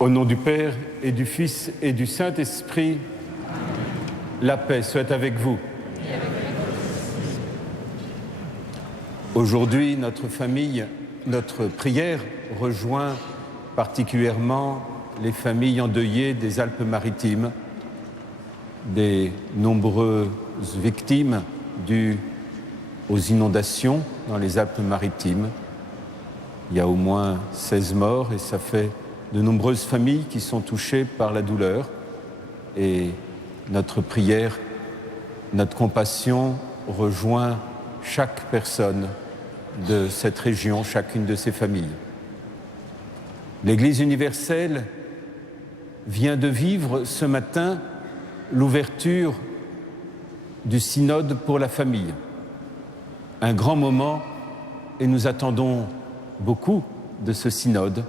Au nom du Père et du Fils et du Saint-Esprit, la paix soit avec vous. Aujourd'hui, notre famille, notre prière rejoint particulièrement les familles endeuillées des Alpes-Maritimes, des nombreuses victimes dues aux inondations dans les Alpes-Maritimes. Il y a au moins 16 morts et ça fait de nombreuses familles qui sont touchées par la douleur. Et notre prière, notre compassion rejoint chaque personne de cette région, chacune de ces familles. L'Église universelle vient de vivre ce matin l'ouverture du synode pour la famille. Un grand moment et nous attendons beaucoup de ce synode,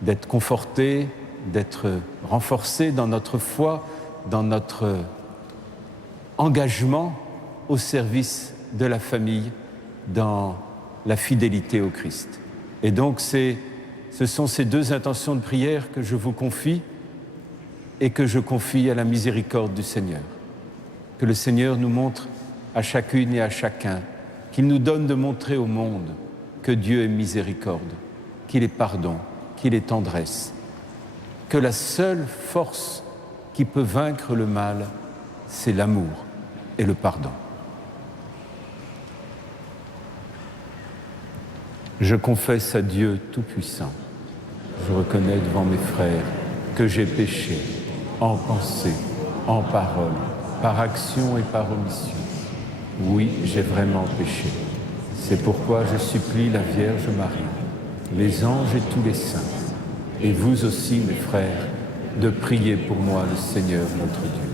d'être confortés, d'être renforcés dans notre foi, dans notre engagement au service de la famille, dans la fidélité au Christ. Et donc ce sont ces deux intentions de prière que je vous confie et que je confie à la miséricorde du Seigneur. Que le Seigneur nous montre à chacune et à chacun, qu'il nous donne de montrer au monde que Dieu est miséricorde, qu'il est pardon, qu'il est tendresse, que la seule force qui peut vaincre le mal, c'est l'amour et le pardon. Je confesse à Dieu Tout-Puissant, je reconnais devant mes frères que j'ai péché en pensée, en parole, par action et par omission. Oui, j'ai vraiment péché. C'est pourquoi je supplie la Vierge Marie, les anges et tous les saints, et vous aussi, mes frères, de prier pour moi le Seigneur notre Dieu.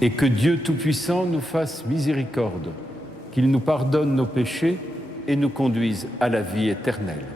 Et que Dieu Tout-Puissant nous fasse miséricorde, qu'il nous pardonne nos péchés et nous conduise à la vie éternelle.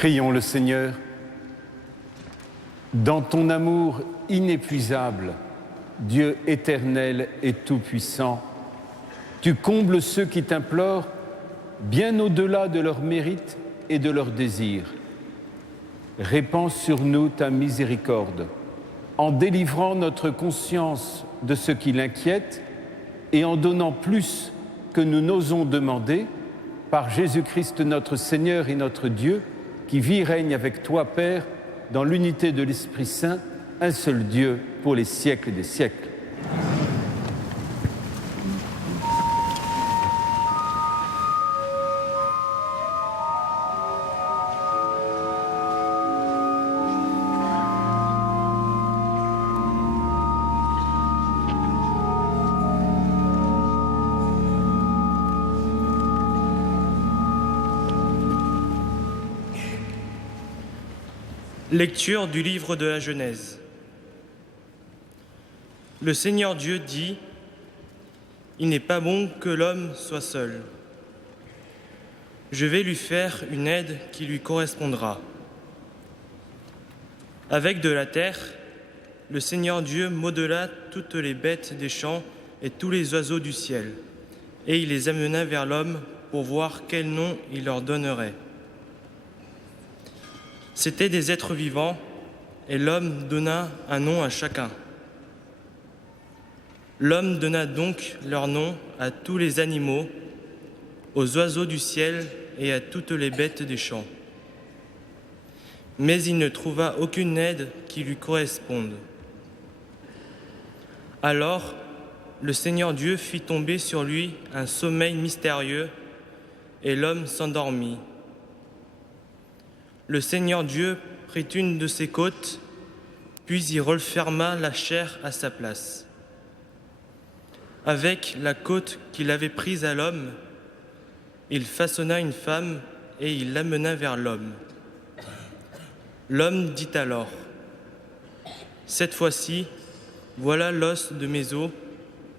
Prions le Seigneur. Dans ton amour inépuisable, Dieu éternel et tout-puissant, tu combles ceux qui t'implorent bien au-delà de leurs mérites et de leurs désirs. Répands sur nous ta miséricorde, en délivrant notre conscience de ce qui l'inquiète et en donnant plus que nous n'osons demander, par Jésus-Christ notre Seigneur et notre Dieu, qui vit et règne avec toi, Père, dans l'unité de l'Esprit Saint, un seul Dieu pour les siècles des siècles. Lecture du livre de la Genèse. Le Seigneur Dieu dit : Il n'est pas bon que l'homme soit seul. Je vais lui faire une aide qui lui correspondra. Avec de la terre, le Seigneur Dieu modela toutes les bêtes des champs et tous les oiseaux du ciel, et il les amena vers l'homme pour voir quel nom il leur donnerait. C'étaient des êtres vivants, et l'homme donna un nom à chacun. L'homme donna donc leur nom à tous les animaux, aux oiseaux du ciel et à toutes les bêtes des champs. Mais il ne trouva aucune aide qui lui corresponde. Alors, le Seigneur Dieu fit tomber sur lui un sommeil mystérieux, et l'homme s'endormit. Le Seigneur Dieu prit une de ses côtes, puis il referma la chair à sa place. Avec la côte qu'il avait prise à l'homme, il façonna une femme et il l'amena vers l'homme. L'homme dit alors : Cette fois-ci, voilà l'os de mes os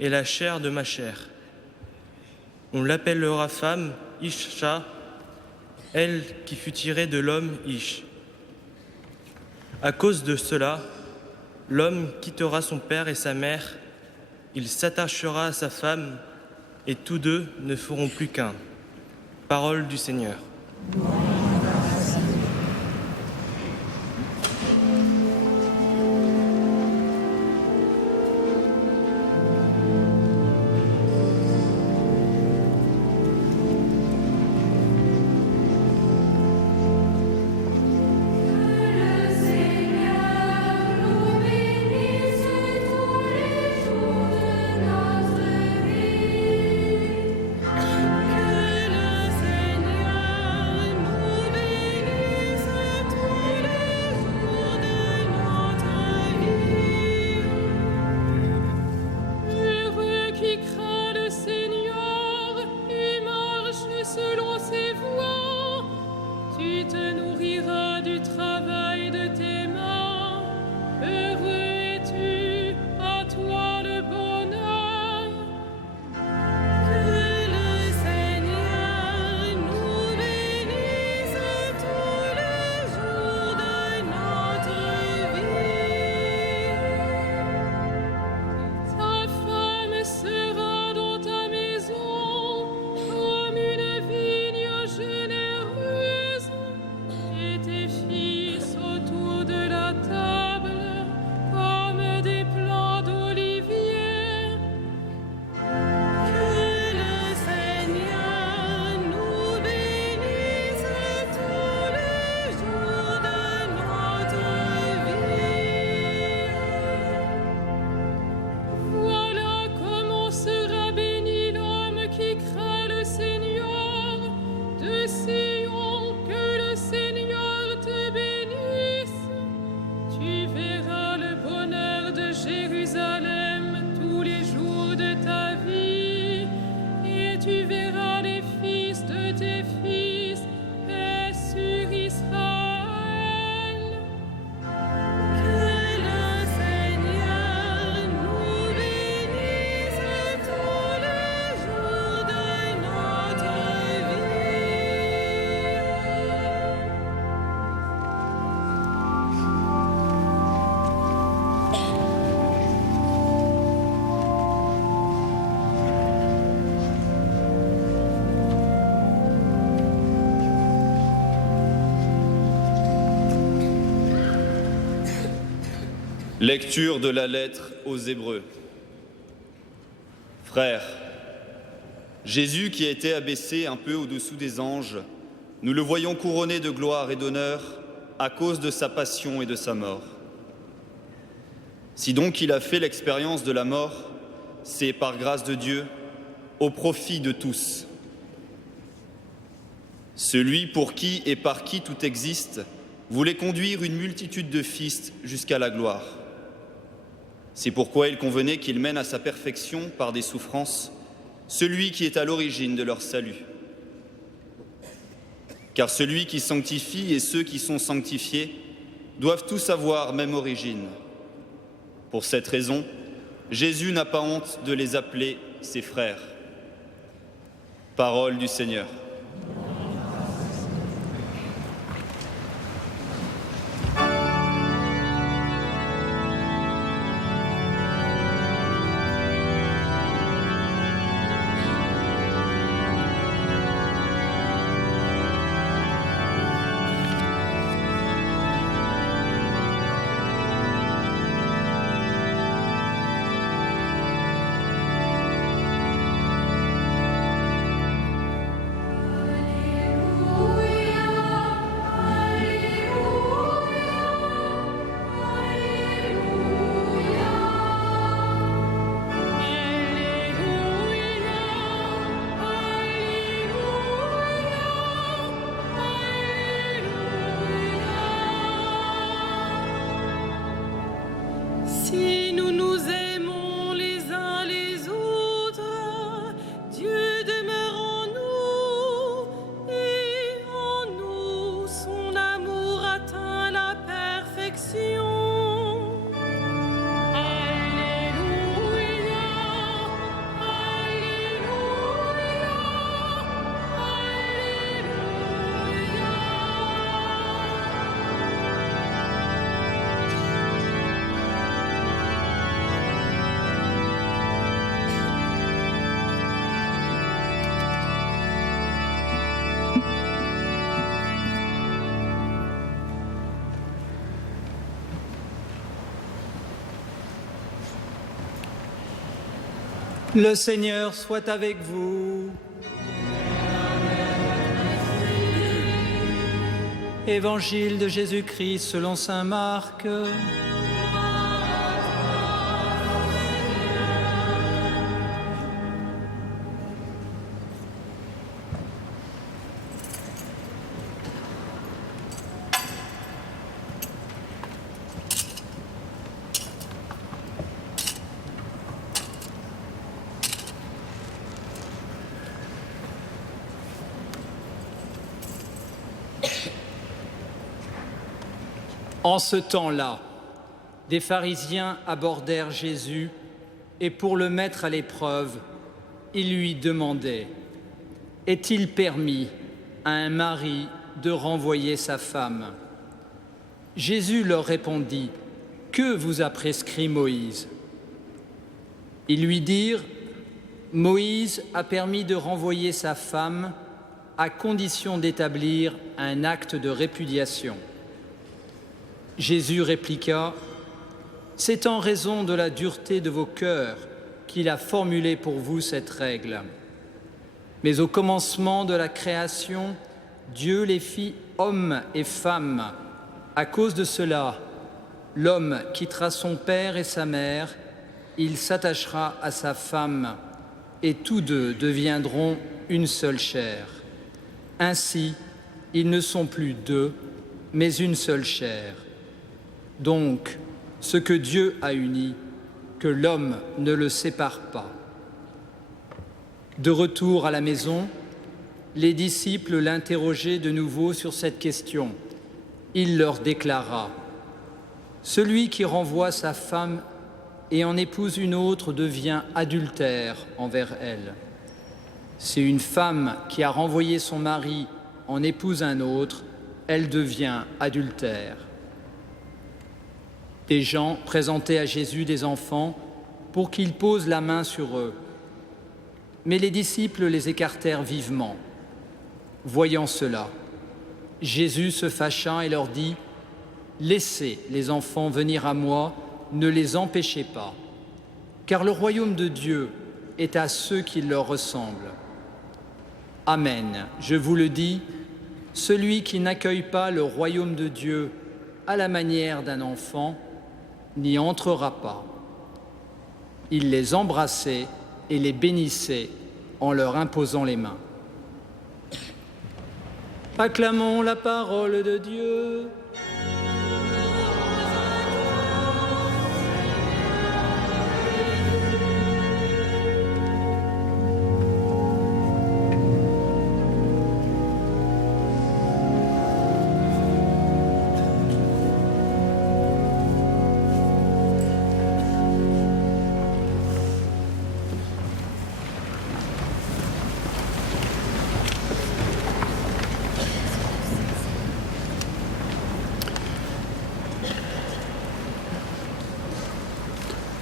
et la chair de ma chair. On l'appellera femme Isha, elle qui fut tirée de l'homme Ish. À cause de cela, l'homme quittera son père et sa mère, il s'attachera à sa femme, et tous deux ne feront plus qu'un. Parole du Seigneur. Lecture de la lettre aux Hébreux. Frères, Jésus qui a été abaissé un peu au-dessous des anges, nous le voyons couronné de gloire et d'honneur à cause de sa passion et de sa mort. Si donc il a fait l'expérience de la mort, c'est par grâce de Dieu, au profit de tous. Celui pour qui et par qui tout existe voulait conduire une multitude de fils jusqu'à la gloire. C'est pourquoi il convenait qu'il mène à sa perfection par des souffrances celui qui est à l'origine de leur salut. Car celui qui sanctifie et ceux qui sont sanctifiés doivent tous avoir même origine. Pour cette raison, Jésus n'a pas honte de les appeler ses frères. Parole du Seigneur. Si nous nous aimons les uns les autres, Dieu demeure en nous et en nous son amour atteint la perfection. Alléluia, Alléluia, Alléluia. Le Seigneur soit avec vous. Évangile de Jésus-Christ selon saint Marc. En ce temps-là, des pharisiens abordèrent Jésus et pour le mettre à l'épreuve, ils lui demandaient « Est-il permis à un mari de renvoyer sa femme ?» Jésus leur répondit « Que vous a prescrit Moïse ?» Ils lui dirent « Moïse a permis de renvoyer sa femme à condition d'établir un acte de répudiation. » Jésus répliqua « C'est en raison de la dureté de vos cœurs qu'il a formulé pour vous cette règle. Mais au commencement de la création, Dieu les fit hommes et femmes. À cause de cela, l'homme quittera son père et sa mère, il s'attachera à sa femme, et tous deux deviendront une seule chair. Ainsi, ils ne sont plus deux, mais une seule chair. Donc, ce que Dieu a uni, que l'homme ne le sépare pas. » De retour à la maison, les disciples l'interrogeaient de nouveau sur cette question. Il leur déclara « Celui qui renvoie sa femme et en épouse une autre devient adultère envers elle. Si une femme qui a renvoyé son mari en épouse un autre, elle devient adultère. » Des gens présentaient à Jésus des enfants pour qu'il pose la main sur eux. Mais les disciples les écartèrent vivement. Voyant cela, Jésus se fâcha et leur dit « Laissez les enfants venir à moi ne les empêchez pas, car le royaume de Dieu est à ceux qui leur ressemblent. Amen, je vous le dis, celui qui n'accueille pas le royaume de Dieu à la manière d'un enfant n'y entrera pas. Il les embrassait et les bénissait en leur imposant les mains. Acclamons la parole de Dieu.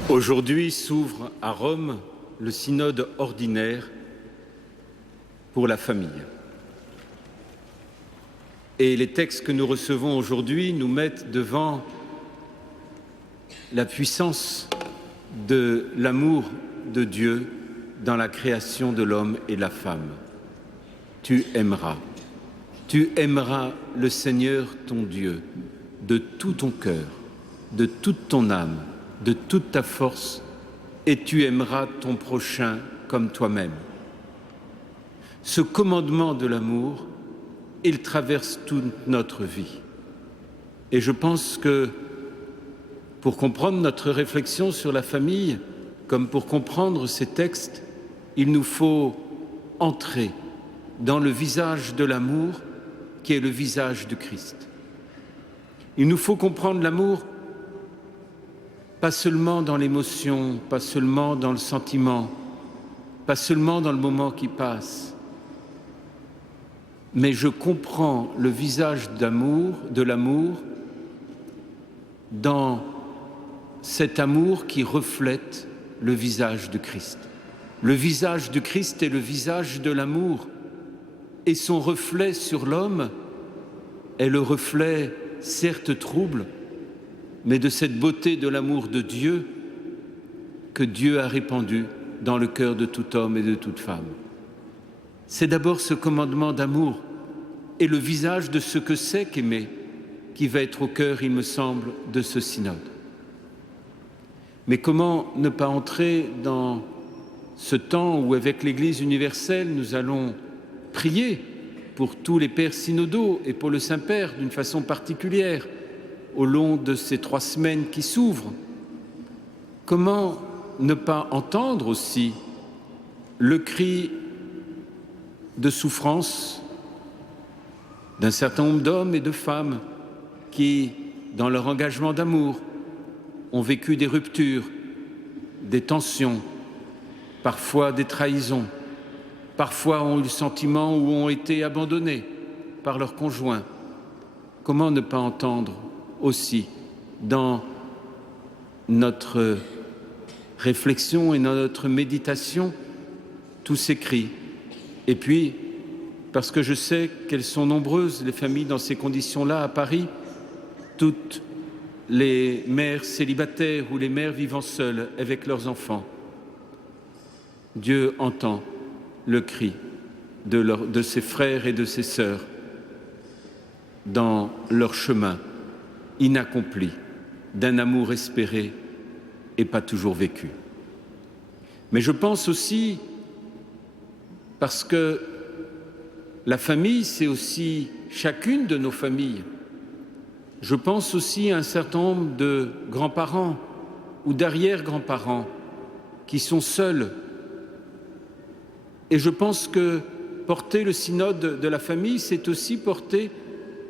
Aujourd'hui s'ouvre à Rome le synode ordinaire pour la famille. Et les textes que nous recevons aujourd'hui nous mettent devant la puissance de l'amour de Dieu dans la création de l'homme et de la femme. Tu aimeras le Seigneur ton Dieu de tout ton cœur, de toute ton âme, de toute ta force, et tu aimeras ton prochain comme toi-même. Ce commandement de l'amour, il traverse toute notre vie. Et je pense que pour comprendre notre réflexion sur la famille, comme pour comprendre ces textes, il nous faut entrer dans le visage de l'amour qui est le visage du Christ. Il nous faut comprendre l'amour pas seulement dans l'émotion, pas seulement dans le sentiment, pas seulement dans le moment qui passe, mais je comprends le visage de l'amour dans cet amour qui reflète le visage du Christ. Le visage du Christ est le visage de l'amour, et son reflet sur l'homme est le reflet, certes trouble, mais de cette beauté de l'amour de Dieu que Dieu a répandu dans le cœur de tout homme et de toute femme. C'est d'abord ce commandement d'amour et le visage de ce que c'est qu'aimer qui va être au cœur, il me semble, de ce synode. Mais comment ne pas entrer dans ce temps où, avec l'Église universelle, nous allons prier pour tous les pères synodaux et pour le Saint-Père d'une façon particulière, au long de ces 3 semaines qui s'ouvrent? Comment ne pas entendre aussi le cri de souffrance d'un certain nombre d'hommes et de femmes qui, dans leur engagement d'amour, ont vécu des ruptures, des tensions, parfois des trahisons, parfois ont eu le sentiment ou ont été abandonnés par leurs conjoints. Comment ne pas entendre aussi dans notre réflexion et dans notre méditation tous ces cris? Et puis, parce que je sais qu'elles sont nombreuses, les familles dans ces conditions-là à Paris, toutes les mères célibataires ou les mères vivant seules avec leurs enfants, Dieu entend le cri de ses frères et de ses sœurs dans leur chemin inaccompli d'un amour espéré et pas toujours vécu. Mais je pense aussi, parce que la famille, c'est aussi chacune de nos familles, je pense aussi à un certain nombre de grands-parents ou d'arrière-grands-parents qui sont seuls. Et je pense que porter le synode de la famille, c'est aussi porter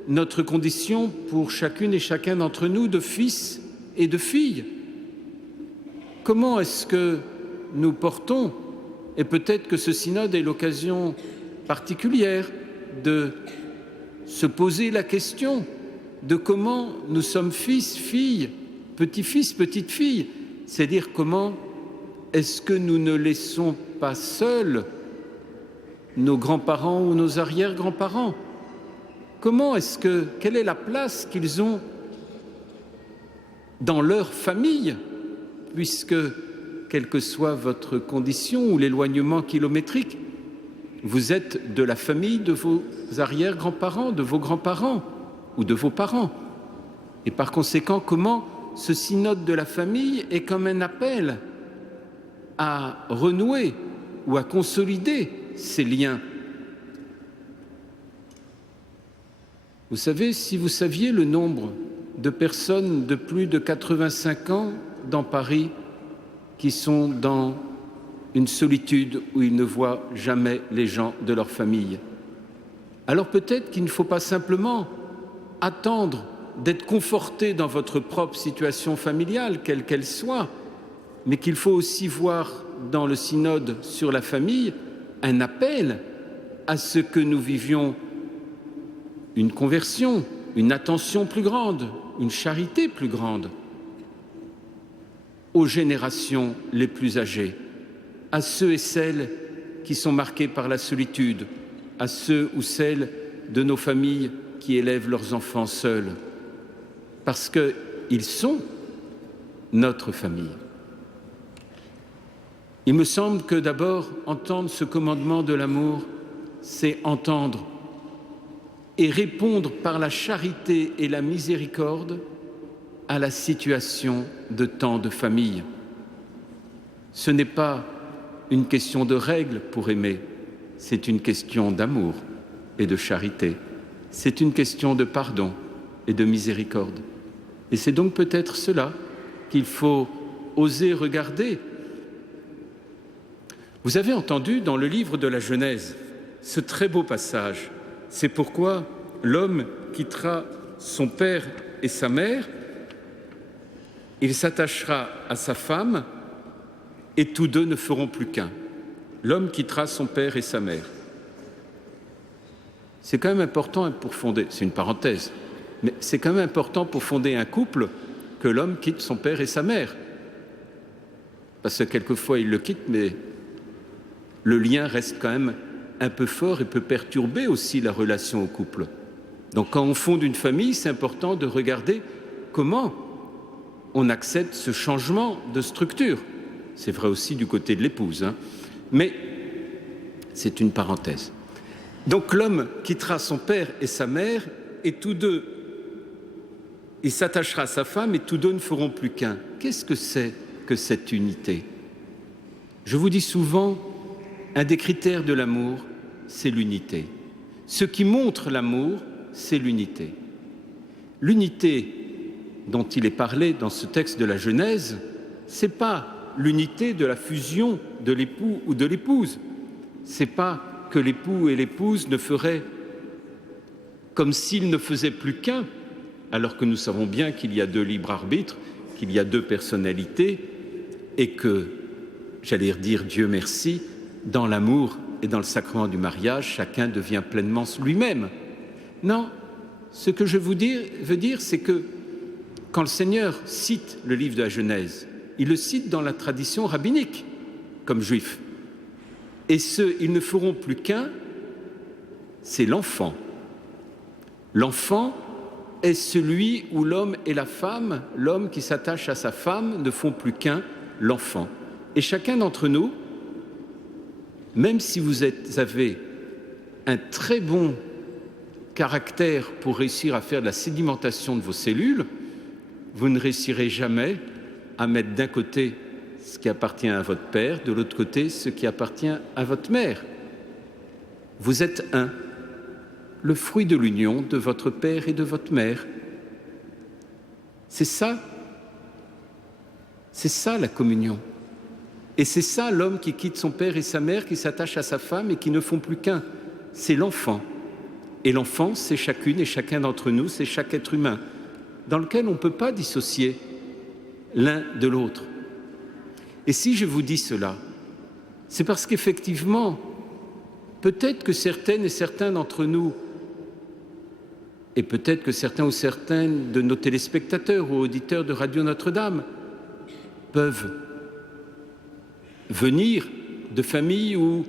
notre condition pour chacune et chacun d'entre nous de fils et de filles. Comment est-ce que nous portons, et peut-être que ce synode est l'occasion particulière de se poser la question de comment nous sommes fils, filles, petits-fils, petites-filles, c'est-à-dire comment est-ce que nous ne laissons pas seuls nos grands-parents ou nos arrière-grands-parents? Quelle est la place qu'ils ont dans leur famille, puisque, quelle que soit votre condition ou l'éloignement kilométrique, vous êtes de la famille de vos arrière-grands-parents, de vos grands-parents ou de vos parents. Et par conséquent, comment ce synode de la famille est comme un appel à renouer ou à consolider ces liens. Vous savez, si vous saviez le nombre de personnes de plus de 85 ans dans Paris qui sont dans une solitude où ils ne voient jamais les gens de leur famille, alors peut-être qu'il ne faut pas simplement attendre d'être conforté dans votre propre situation familiale, quelle qu'elle soit, mais qu'il faut aussi voir dans le synode sur la famille un appel à ce que nous vivions une conversion, une attention plus grande, une charité plus grande aux générations les plus âgées, à ceux et celles qui sont marqués par la solitude, à ceux ou celles de nos familles qui élèvent leurs enfants seuls, parce qu'ils sont notre famille. Il me semble que d'abord, entendre ce commandement de l'amour, c'est entendre et répondre par la charité et la miséricorde à la situation de tant de familles. Ce n'est pas une question de règles pour aimer, c'est une question d'amour et de charité. C'est une question de pardon et de miséricorde. Et c'est donc peut-être cela qu'il faut oser regarder. Vous avez entendu dans le livre de la Genèse ce très beau passage. C'est pourquoi l'homme quittera son père et sa mère, il s'attachera à sa femme et tous deux ne feront plus qu'un. L'homme quittera son père et sa mère. C'est quand même important pour fonder, c'est une parenthèse, mais c'est quand même important pour fonder un couple que l'homme quitte son père et sa mère. Parce que quelquefois il le quitte, mais le lien reste quand même un peu fort et peut perturber aussi la relation au couple. Donc quand on fonde une famille, c'est important de regarder comment on accepte ce changement de structure. C'est vrai aussi du côté de l'épouse, mais c'est une parenthèse. Donc l'homme quittera son père et sa mère, et tous deux, il s'attachera à sa femme, et tous deux ne feront plus qu'un. Qu'est-ce que c'est que cette unité? Je vous dis souvent, un des critères de l'amour, c'est l'unité. Ce qui montre l'amour, c'est l'unité. L'unité dont il est parlé dans ce texte de la Genèse, ce n'est pas l'unité de la fusion de l'époux ou de l'épouse. Ce n'est pas que l'époux et l'épouse ne feraient comme s'ils ne faisaient plus qu'un, alors que nous savons bien qu'il y a deux libres arbitres, qu'il y a deux personnalités, et que, j'allais dire Dieu merci, dans l'amour et dans le sacrement du mariage, chacun devient pleinement lui-même. Non, ce que je veux dire, c'est que quand le Seigneur cite le livre de la Genèse, il le cite dans la tradition rabbinique, comme juif. Et ils ne feront plus qu'un, c'est l'enfant. L'enfant est celui où l'homme et la femme, l'homme qui s'attache à sa femme, ne font plus qu'un, l'enfant. Et chacun d'entre nous, même si vous avez un très bon caractère pour réussir à faire de la sédimentation de vos cellules, vous ne réussirez jamais à mettre d'un côté ce qui appartient à votre père, de l'autre côté ce qui appartient à votre mère. Vous êtes un, le fruit de l'union de votre père et de votre mère. C'est ça la communion. Et c'est ça l'homme qui quitte son père et sa mère, qui s'attache à sa femme et qui ne font plus qu'un. C'est l'enfant. Et l'enfant, c'est chacune et chacun d'entre nous, c'est chaque être humain, dans lequel on ne peut pas dissocier l'un de l'autre. Et si je vous dis cela, c'est parce qu'effectivement, peut-être que certaines et certains d'entre nous, et peut-être que certains ou certaines de nos téléspectateurs ou auditeurs de Radio Notre-Dame peuvent venir de familles où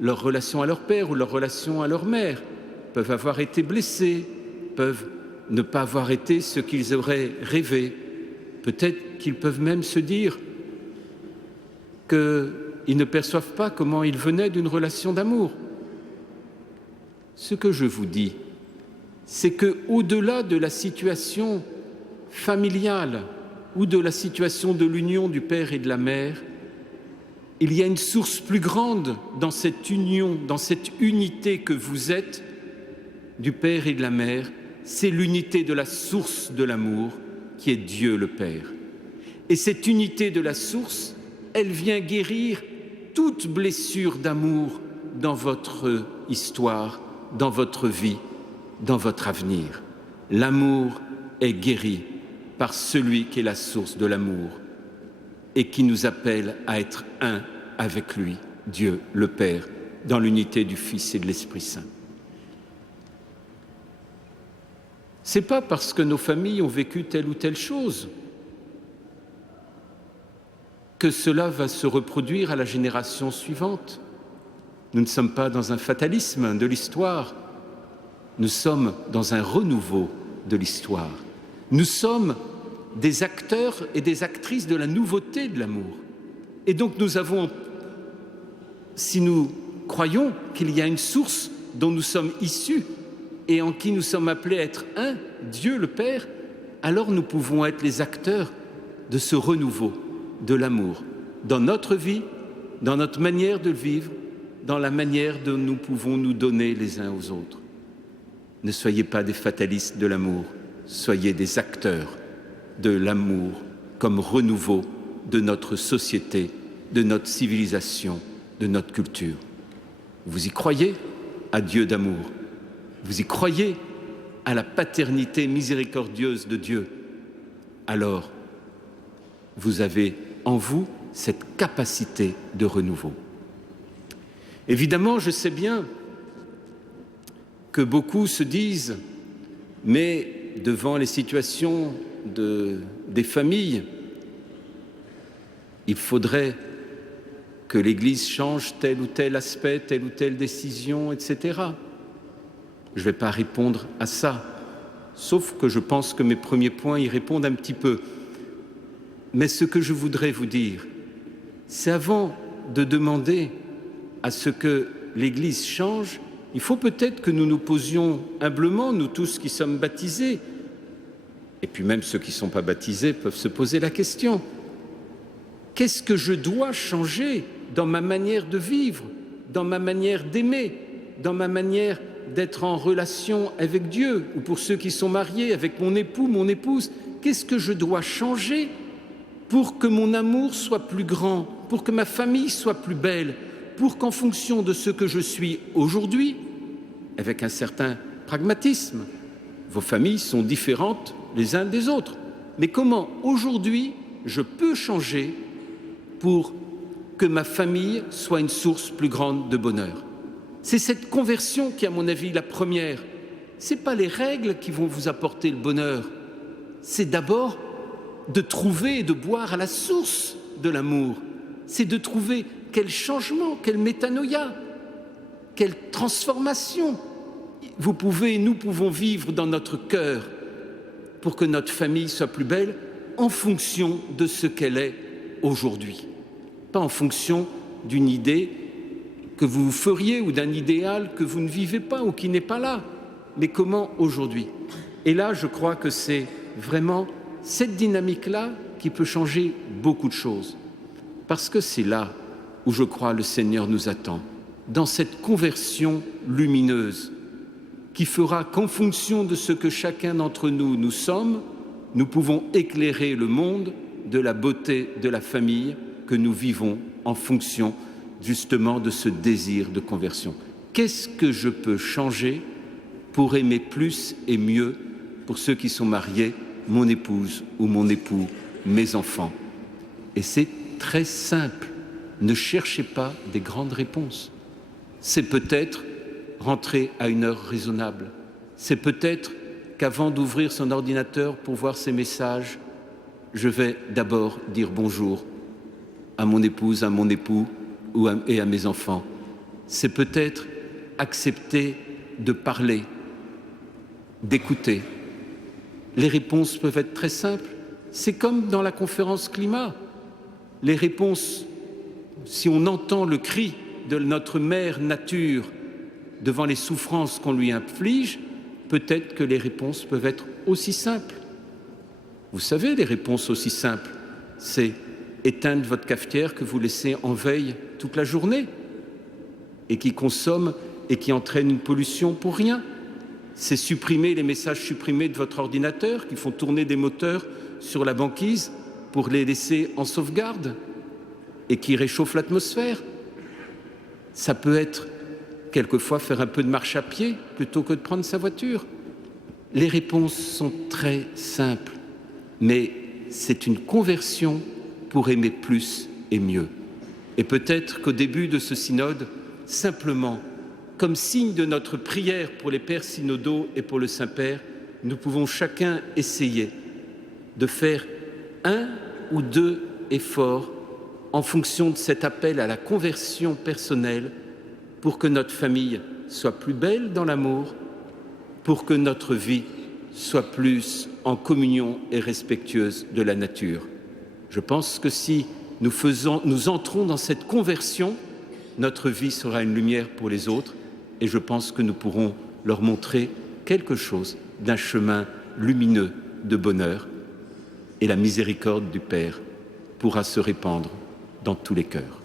leur relation à leur père ou leur relation à leur mère peuvent avoir été blessés, peuvent ne pas avoir été ce qu'ils auraient rêvé. peut-être qu'ils peuvent même se dire qu'ils ne perçoivent pas comment ils venaient d'une relation d'amour. Ce que je vous dis, c'est qu'au-delà de la situation familiale ou de la situation de l'union du père et de la mère, il y a une source plus grande dans cette union, dans cette unité que vous êtes du père et de la mère, c'est l'unité de la source de l'amour qui est Dieu le Père. Et cette unité de la source, elle vient guérir toute blessure d'amour dans votre histoire, dans votre vie, dans votre avenir. L'amour est guéri par celui qui est la source de l'amour et qui nous appelle à être un avec lui, Dieu le Père, dans l'unité du Fils et de l'Esprit Saint. C'est pas parce que nos familles ont vécu telle ou telle chose que cela va se reproduire à la génération suivante. Nous ne sommes pas dans un fatalisme de l'histoire, nous sommes dans un renouveau de l'histoire. Nous sommes des acteurs et des actrices de la nouveauté de l'amour. Et donc nous avons, si nous croyons qu'il y a une source dont nous sommes issus et en qui nous sommes appelés à être un, Dieu le Père, alors nous pouvons être les acteurs de ce renouveau de l'amour dans notre vie, dans notre manière de le vivre, dans la manière dont nous pouvons nous donner les uns aux autres. Ne soyez pas des fatalistes de l'amour, soyez des acteurs de l'amour comme renouveau de notre société, de notre civilisation, de notre culture. Vous y croyez à Dieu d'amour, vous y croyez à la paternité miséricordieuse de Dieu, alors vous avez en vous cette capacité de renouveau. Évidemment, je sais bien que beaucoup se disent, mais devant les situations des familles, il faudrait que l'Église change tel ou tel aspect, telle ou telle décision, etc. Je ne vais pas répondre à ça, sauf que je pense que mes premiers points y répondent un petit peu. Mais ce que je voudrais vous dire, c'est avant de demander à ce que l'Église change, il faut peut-être que nous nous posions humblement, nous tous qui sommes baptisés, et puis même ceux qui ne sont pas baptisés peuvent se poser la question. Qu'est-ce que je dois changer dans ma manière de vivre, dans ma manière d'aimer, dans ma manière d'être en relation avec Dieu, ou pour ceux qui sont mariés, avec mon époux, mon épouse, qu'est-ce que je dois changer pour que mon amour soit plus grand, pour que ma famille soit plus belle, pour qu'en fonction de ce que je suis aujourd'hui, avec un certain pragmatisme, vos familles sont différentes les uns des autres, mais comment aujourd'hui je peux changer pour que ma famille soit une source plus grande de bonheur? C'est cette conversion qui est à mon avis la première. Ce n'est pas les règles qui vont vous apporter le bonheur, c'est d'abord de trouver et de boire à la source de l'amour. C'est de trouver quel changement, quelle métanoïa, quelle transformation vous pouvez et nous pouvons vivre dans notre cœur pour que notre famille soit plus belle en fonction de ce qu'elle est aujourd'hui. Pas en fonction d'une idée que vous feriez ou d'un idéal que vous ne vivez pas ou qui n'est pas là, mais comment aujourd'hui. Et là, je crois que c'est vraiment cette dynamique-là qui peut changer beaucoup de choses. Parce que c'est là où je crois le Seigneur nous attend, dans cette conversion lumineuse qui fera qu'en fonction de ce que chacun d'entre nous sommes, nous pouvons éclairer le monde de la beauté de la famille que nous vivons en fonction justement de ce désir de conversion. Qu'est-ce que je peux changer pour aimer plus et mieux, pour ceux qui sont mariés, mon épouse ou mon époux, mes enfants? Et c'est très simple. Ne cherchez pas des grandes réponses. C'est peut-être rentrer à une heure raisonnable. C'est peut-être qu'avant d'ouvrir son ordinateur pour voir ses messages, je vais d'abord dire bonjour à mon épouse, à mon époux et à mes enfants. C'est peut-être accepter de parler, d'écouter. Les réponses peuvent être très simples, C'est comme dans la conférence climat. Les réponses, si on entend le cri de notre mère nature devant les souffrances qu'on lui inflige, peut-être que les réponses peuvent être aussi simples. Vous savez, les réponses aussi simples, c'est éteindre votre cafetière que vous laissez en veille toute la journée et qui consomme et qui entraîne une pollution pour rien. C'est supprimer les messages supprimés de votre ordinateur qui font tourner des moteurs sur la banquise pour les laisser en sauvegarde et qui réchauffent l'atmosphère. Ça peut être quelquefois faire un peu de marche à pied plutôt que de prendre sa voiture. Les réponses sont très simples, mais c'est une conversion pour aimer plus et mieux. Et peut-être qu'au début de ce synode, simplement, comme signe de notre prière pour les pères synodaux et pour le Saint-Père, nous pouvons chacun essayer de faire un ou deux efforts en fonction de cet appel à la conversion personnelle pour que notre famille soit plus belle dans l'amour, pour que notre vie soit plus en communion et respectueuse de la nature. Je pense que si nous entrons dans cette conversion, notre vie sera une lumière pour les autres et je pense que nous pourrons leur montrer quelque chose d'un chemin lumineux de bonheur et la miséricorde du Père pourra se répandre dans tous les cœurs.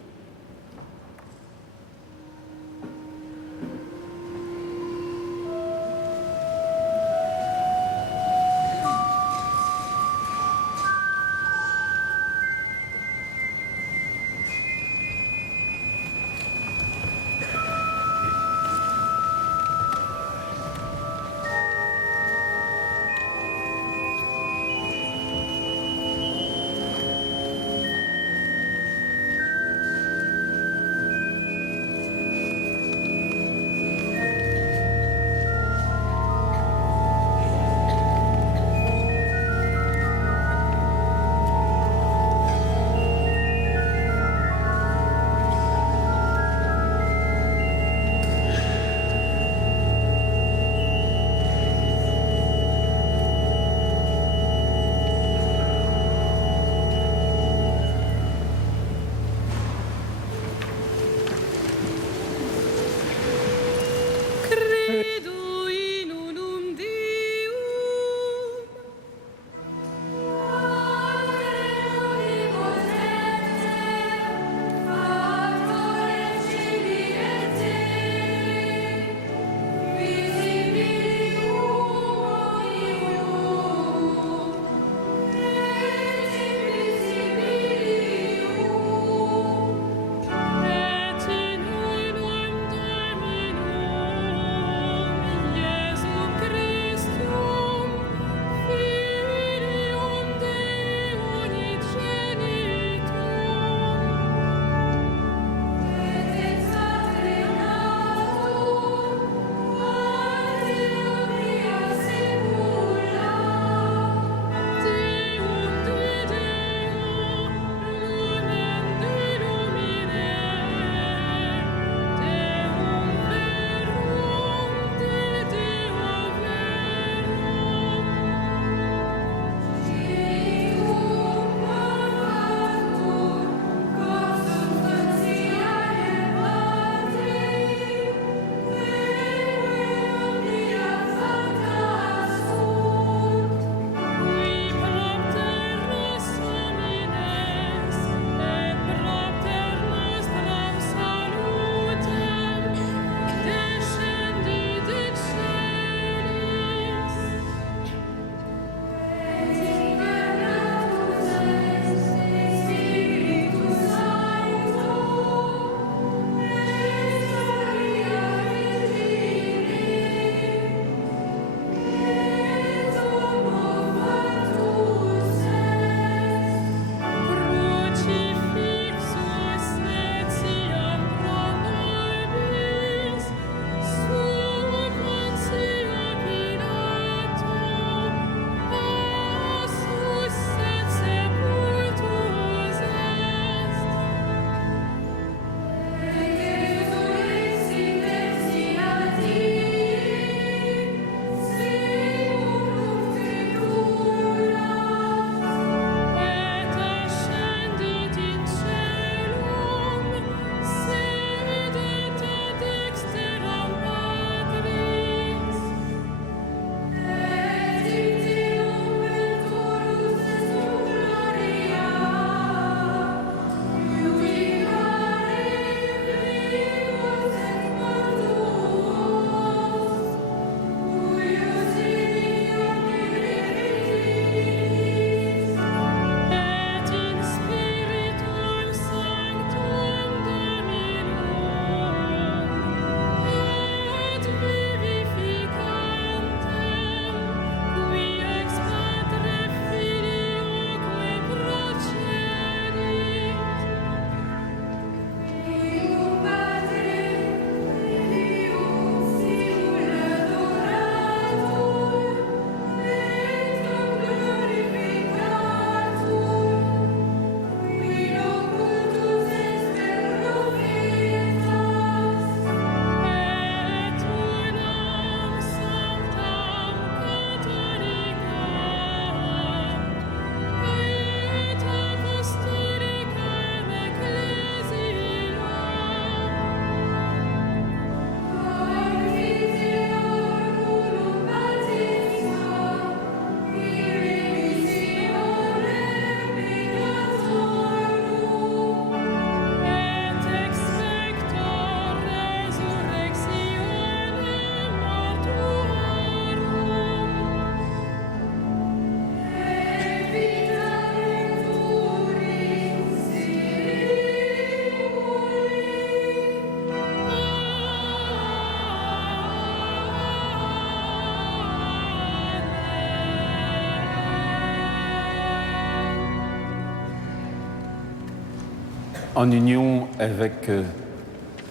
En union avec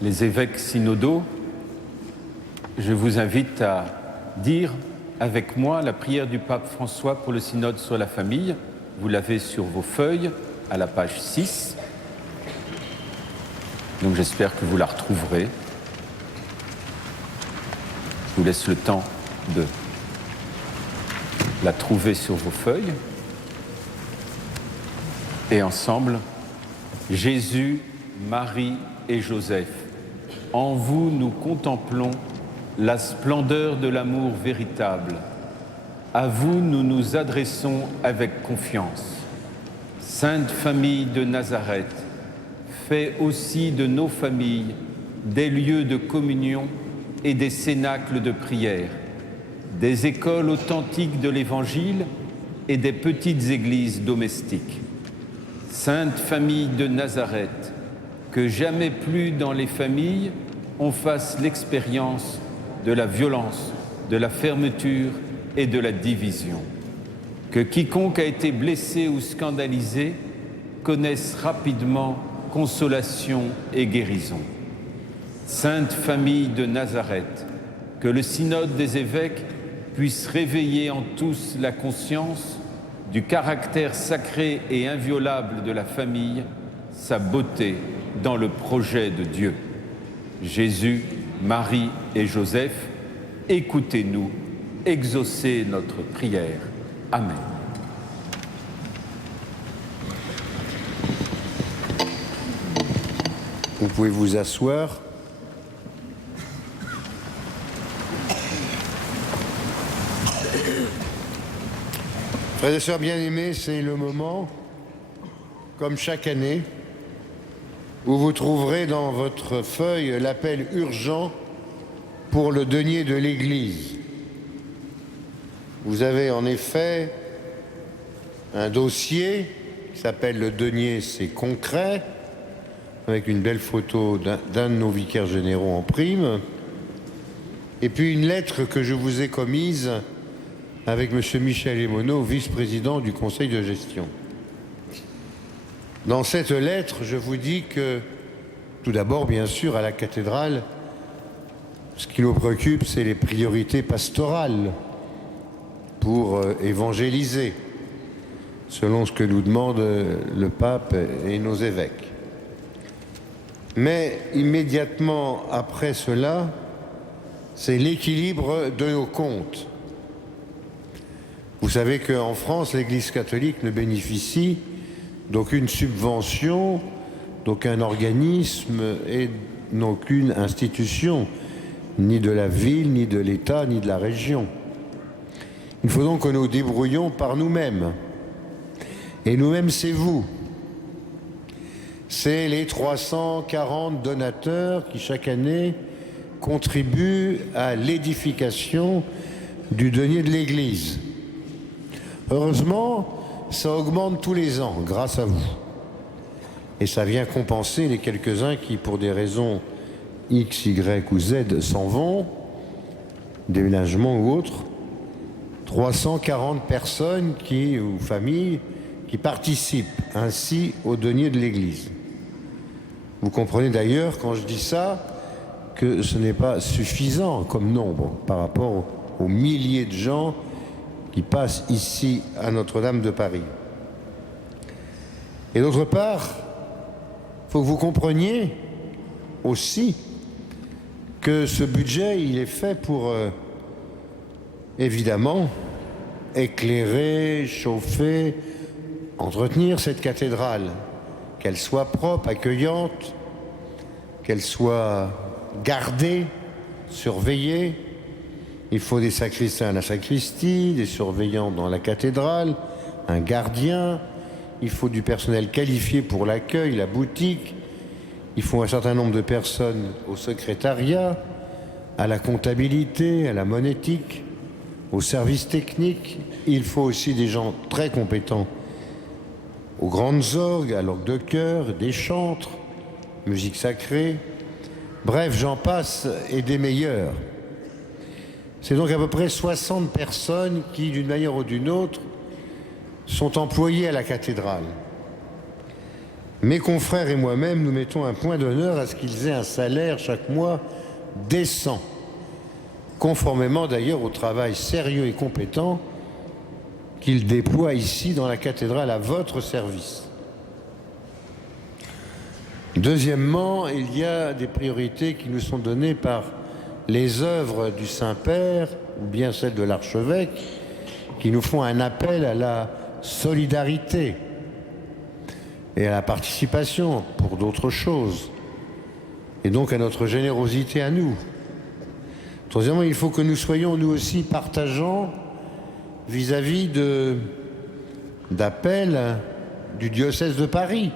les évêques synodaux, je vous invite à dire avec moi la prière du pape François pour le synode sur la famille. Vous l'avez sur vos feuilles à la page 6. Donc j'espère que vous la retrouverez. Je vous laisse le temps de la trouver sur vos feuilles. Et ensemble, Jésus, Marie et Joseph, en vous nous contemplons la splendeur de l'amour véritable. À vous nous nous adressons avec confiance. Sainte Famille de Nazareth, fais aussi de nos familles des lieux de communion et des cénacles de prière, des écoles authentiques de l'Évangile et des petites églises domestiques. Sainte Famille de Nazareth, que jamais plus dans les familles on fasse l'expérience de la violence, de la fermeture et de la division. Que quiconque a été blessé ou scandalisé connaisse rapidement consolation et guérison. Sainte Famille de Nazareth, que le synode des évêques puisse réveiller en tous la conscience du caractère sacré et inviolable de la famille, sa beauté dans le projet de Dieu. Jésus, Marie et Joseph, écoutez-nous, exaucez notre prière. Amen. Vous pouvez vous asseoir. Frères et sœurs bien-aimés, c'est le moment, comme chaque année, où vous trouverez dans votre feuille l'appel urgent pour le denier de l'Église. Vous avez en effet un dossier qui s'appelle le denier, c'est concret, avec une belle photo d'un de nos vicaires généraux en prime, et puis une lettre que je vous ai commise avec M. Michel Emoneau, vice-président du Conseil de gestion. Dans cette lettre, je vous dis que, tout d'abord, bien sûr, à la cathédrale, ce qui nous préoccupe, c'est les priorités pastorales pour évangéliser, selon ce que nous demandent le pape et nos évêques. Mais immédiatement après cela, c'est l'équilibre de nos comptes. Vous savez qu'en France, l'Église catholique ne bénéficie d'aucune subvention, d'aucun organisme et d'aucune institution, ni de la ville, ni de l'État, ni de la région. Il faut donc que nous débrouillions par nous-mêmes. Et nous-mêmes, c'est vous. C'est les 340 donateurs qui, chaque année, contribuent à l'édification du denier de l'Église. Heureusement, ça augmente tous les ans, grâce à vous. Et ça vient compenser les quelques-uns qui, pour des raisons X, Y ou Z, s'en vont, déménagement ou autre. 340 personnes ou familles qui participent ainsi au denier de l'Église. Vous comprenez d'ailleurs, quand je dis ça, que ce n'est pas suffisant comme nombre par rapport aux milliers de gens qui passent ici à Notre-Dame de Paris. Et d'autre part, il faut que vous compreniez aussi que ce budget, il est fait pour, évidemment, éclairer, chauffer, entretenir cette cathédrale, qu'elle soit propre, accueillante, qu'elle soit gardée, surveillée. Il faut des sacristains à la sacristie, des surveillants dans la cathédrale, un gardien. Il faut du personnel qualifié pour l'accueil, la boutique. Il faut un certain nombre de personnes au secrétariat, à la comptabilité, à la monétique, au service technique. Il faut aussi des gens très compétents aux grandes orgues, à l'orgue de chœur, des chantres, musique sacrée. Bref, j'en passe et des meilleurs. C'est donc à peu près 60 personnes qui, d'une manière ou d'une autre, sont employées à la cathédrale. Mes confrères et moi-même, nous mettons un point d'honneur à ce qu'ils aient un salaire chaque mois décent, conformément d'ailleurs au travail sérieux et compétent qu'ils déploient ici dans la cathédrale à votre service. Deuxièmement, il y a des priorités qui nous sont données par les œuvres du Saint-Père ou bien celles de l'archevêque qui nous font un appel à la solidarité et à la participation pour d'autres choses, et donc à notre générosité à nous. Troisièmement, il faut que nous soyons nous aussi partageants vis-à-vis d'appels du diocèse de Paris.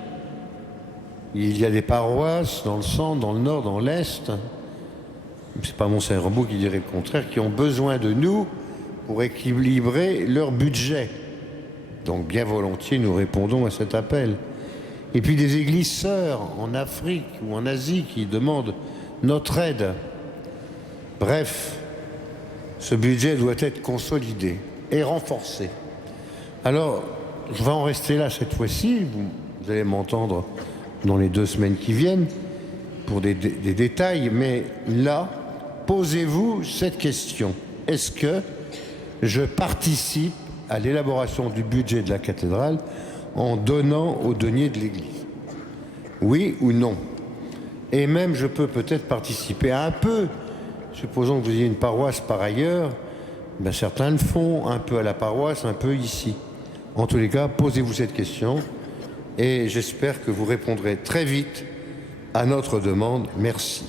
Il y a des paroisses dans le centre, dans le nord, dans l'est, c'est pas Monseigneur Rambaud qui dirait le contraire, qui ont besoin de nous pour équilibrer leur budget. Donc bien volontiers, nous répondons à cet appel. Et puis des églises sœurs en Afrique ou en Asie qui demandent notre aide. Bref, ce budget doit être consolidé et renforcé. Alors, je vais en rester là cette fois-ci. Vous allez m'entendre dans les 2 semaines qui viennent pour des détails, mais là, posez-vous cette question. Est-ce que je participe à l'élaboration du budget de la cathédrale en donnant aux deniers de l'Église? Oui ou non? Et même, je peux peut-être participer à un peu. Supposons que vous ayez une paroisse par ailleurs, ben certains le font, un peu à la paroisse, un peu ici. En tous les cas, posez-vous cette question et j'espère que vous répondrez très vite à notre demande. Merci.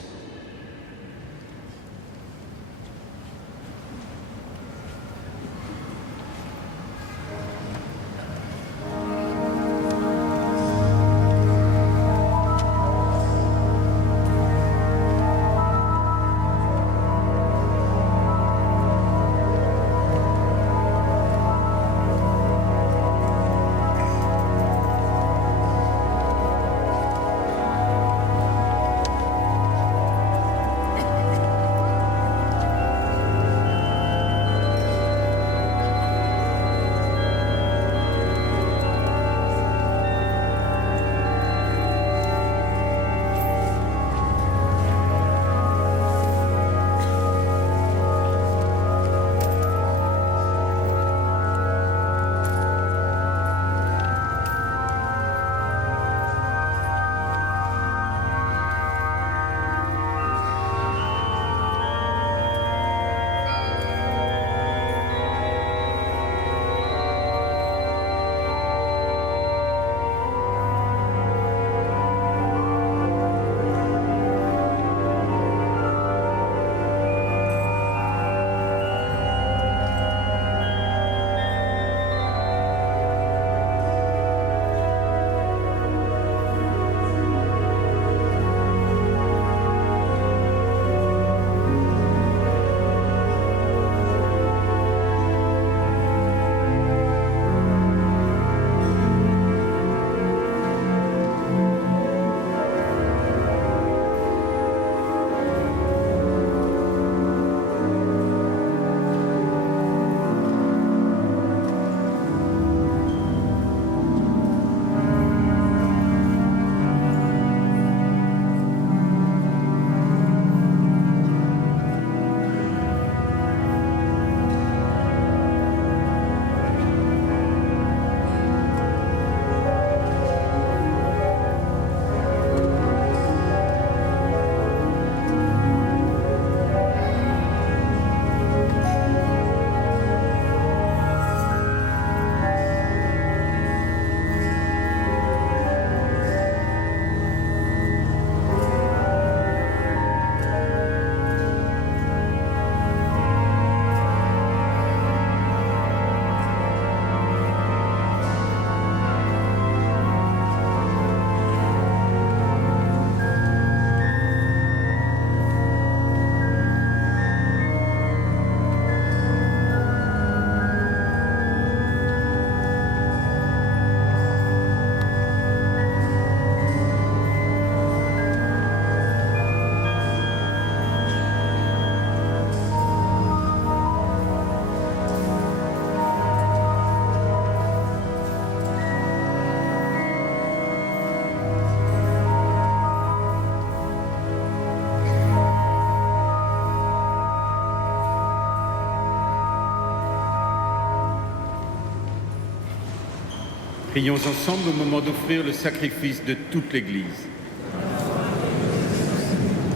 Prions ensemble au moment d'offrir le sacrifice de toute l'Église.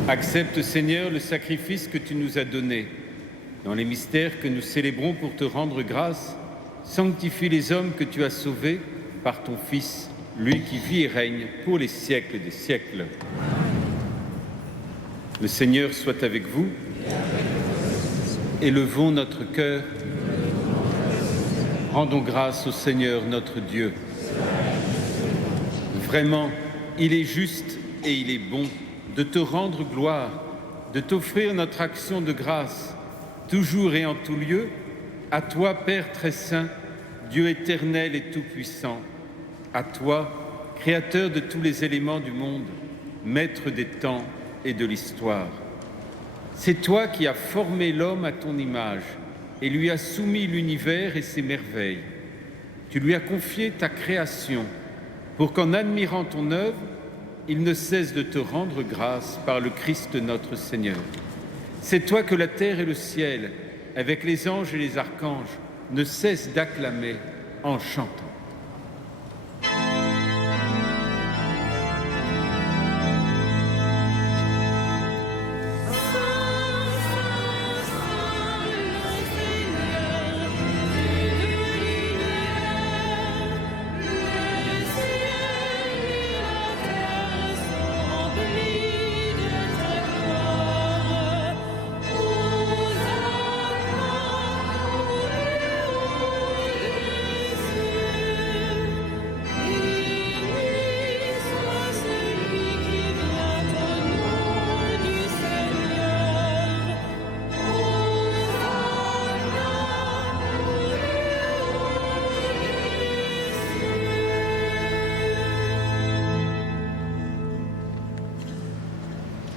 Accepte, Seigneur, le sacrifice que tu nous as donné. Dans les mystères que nous célébrons pour te rendre grâce, sanctifie les hommes que tu as sauvés par ton Fils, lui qui vit et règne pour les siècles des siècles. Le Seigneur soit avec vous. Élevons notre cœur. Rendons grâce au Seigneur notre Dieu. Vraiment, il est juste et il est bon de te rendre gloire, de t'offrir notre action de grâce, toujours et en tout lieu, à toi, Père très saint, Dieu éternel et tout-puissant, à toi, Créateur de tous les éléments du monde, Maître des temps et de l'histoire. C'est toi qui as formé l'homme à ton image et lui as soumis l'univers et ses merveilles. Tu lui as confié ta création pour qu'en admirant ton œuvre, il ne cesse de te rendre grâce par le Christ notre Seigneur. C'est toi que la terre et le ciel, avec les anges et les archanges, ne cessent d'acclamer en chantant.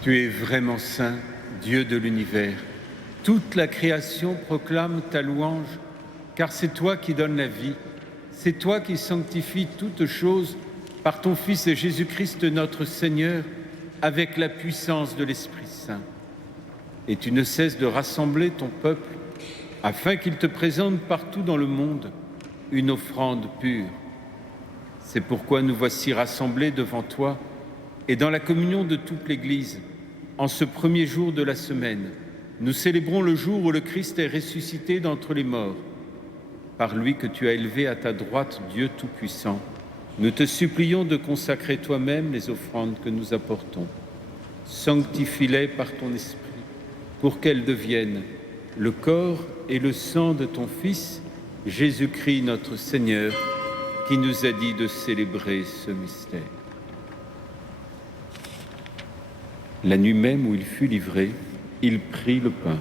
Tu es vraiment saint, Dieu de l'univers. Toute la création proclame ta louange, car c'est toi qui donnes la vie. C'est toi qui sanctifies toutes choses par ton Fils Jésus-Christ notre Seigneur, avec la puissance de l'Esprit Saint. Et tu ne cesses de rassembler ton peuple, afin qu'il te présente partout dans le monde une offrande pure. C'est pourquoi nous voici rassemblés devant toi et dans la communion de toute l'Église. En ce premier jour de la semaine, nous célébrons le jour où le Christ est ressuscité d'entre les morts. Par lui que tu as élevé à ta droite, Dieu Tout-Puissant, nous te supplions de consacrer toi-même les offrandes que nous apportons. Sanctifie-les par ton Esprit, pour qu'elles deviennent le corps et le sang de ton Fils, Jésus-Christ notre Seigneur, qui nous a dit de célébrer ce mystère. La nuit même où il fut livré, il prit le pain.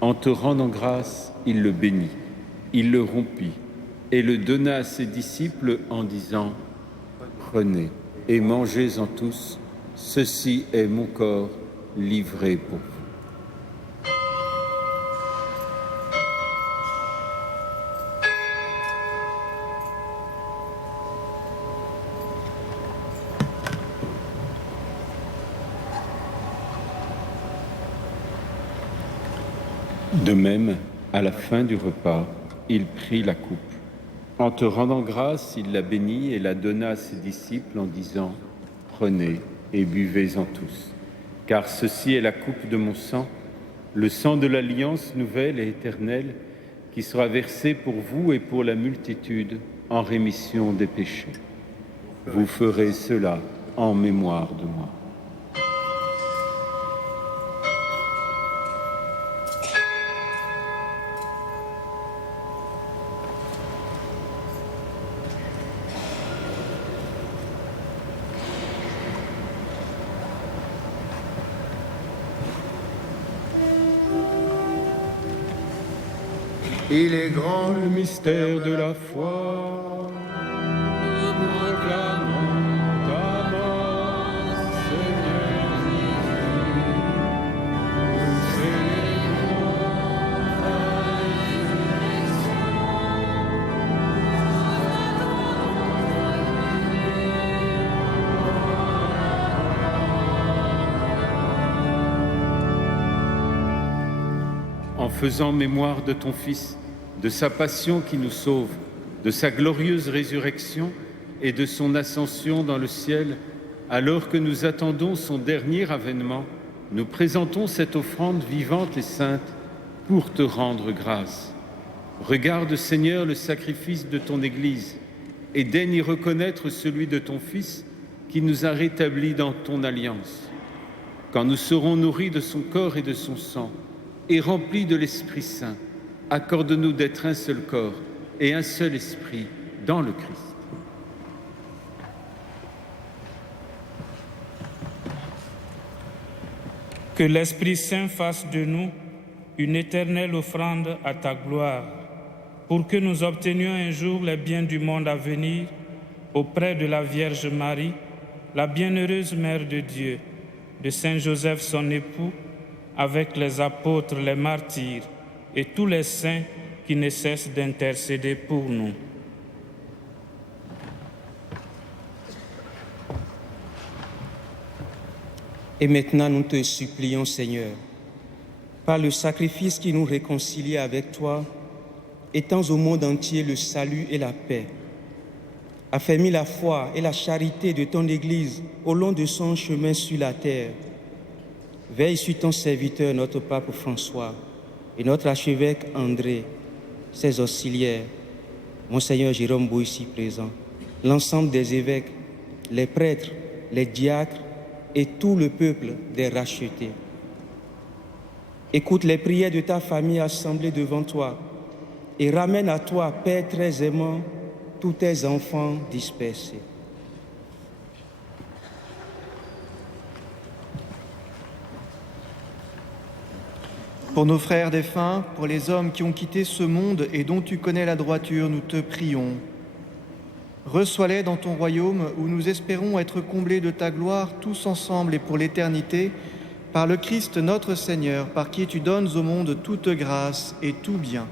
En te rendant grâce, il le bénit. Il le rompit et le donna à ses disciples en disant « Prenez et mangez-en tous, ceci est mon corps livré pour vous. » De même, à la fin du repas, il prit la coupe. En te rendant grâce, il la bénit et la donna à ses disciples en disant « Prenez et buvez-en tous, car ceci est la coupe de mon sang, le sang de l'alliance nouvelle et éternelle, qui sera versé pour vous et pour la multitude en rémission des péchés. Vous ferez cela en mémoire de moi. » Il est grand Le mystère de la foi, nous proclamons ta mort, Seigneur Jésus. Nous célébrons ta résurrection. En faisant mémoire de ton Fils, de sa passion qui nous sauve, de sa glorieuse résurrection, et de son ascension dans le ciel, alors que nous attendons son dernier avènement, nous présentons cette offrande vivante et sainte pour te rendre grâce. Regarde, Seigneur, le sacrifice de ton Église et daigne y reconnaître celui de ton Fils qui nous a rétablis dans ton alliance. Quand nous serons nourris de son corps et de son sang et remplis de l'Esprit Saint, accorde-nous d'être un seul corps et un seul esprit dans le Christ. Que l'Esprit Saint fasse de nous une éternelle offrande à ta gloire, pour que nous obtenions un jour les biens du monde à venir auprès de la Vierge Marie, la bienheureuse Mère de Dieu, de Saint Joseph son époux, avec les apôtres, les martyrs et tous les saints qui ne cessent d'intercéder pour nous. Et maintenant, nous te supplions, Seigneur, par le sacrifice qui nous réconcilie avec toi, étends au monde entier le salut et la paix. Affermis la foi et la charité de ton Église au long de son chemin sur la terre. Veille sur ton serviteur, notre pape François, et notre archevêque André, ses auxiliaires, Monseigneur Jérôme Beau ici présent, l'ensemble des évêques, les prêtres, les diacres et tout le peuple des rachetés. Écoute les prières de ta famille assemblée devant toi et ramène à toi, Père très aimant, tous tes enfants dispersés. Pour nos frères défunts, pour les hommes qui ont quitté ce monde et dont tu connais la droiture, nous te prions. Reçois-les dans ton royaume où nous espérons être comblés de ta gloire tous ensemble et pour l'éternité, par le Christ notre Seigneur, par qui tu donnes au monde toute grâce et tout bien.